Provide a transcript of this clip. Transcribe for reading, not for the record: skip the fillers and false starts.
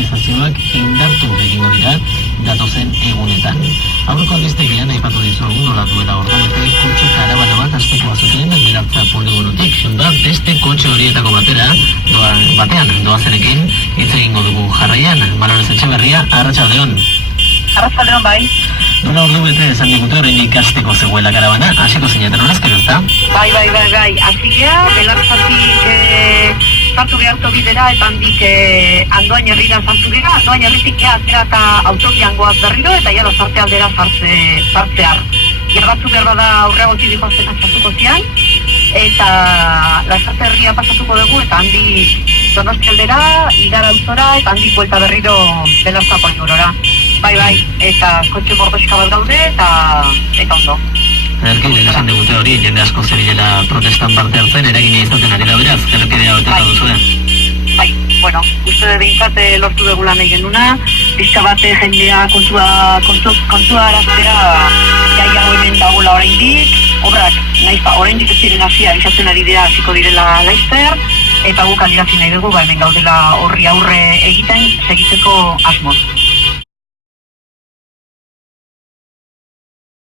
mobilizazioak indartu egingo dira datozen egunetan. Aurreko albistegian aipatu dizuegu nola duela ordubete kotxe karabana bat hasteko zuten Belartza poligonotik. Beste kotxe horietako batean doazenekin hitz egingo dugu jarraian. Malores Etxeberria, arratsaldeon. Arratsaldeon bai. Nola ordubete esan digute orain ikasteko zegoela karabana, hasiko zineten honazkero, ezta? Bai. Azikea, Belartzatik sartu geha autobidera eta handik Andoain herrira sartu geha. Andoain herritik atera eta autobian goaz berriro eta jala zarte aldera sartzear. Gerbatzu behar bada aurreagotik dihoazena sartuko zian eta Lasarte herria pasatuko dugu eta handik Donosti aldera, Igara auzora eta handik buelta berriro Belartza poligonora. Bai, eta kotxe mordoxka bat gaude eta ondo. Erkide, esan digute hori, jende asko zebilela protestan parte hartzen, eragina izaten ari da beraz, errepidea beteta duzue. Bai, bueno, uste behintzat lortu degula nahi genuna, pixka bat jendea kontua araztera jaiago hemen dagoela oraindik, obrak, nahiz oraindik ez ziren hasia, bizatzen ari dira hasiko direla laizter, eta guk aldirazi nahi dugu, hemen gaudela horri aurre egiten segitzeko asmoz.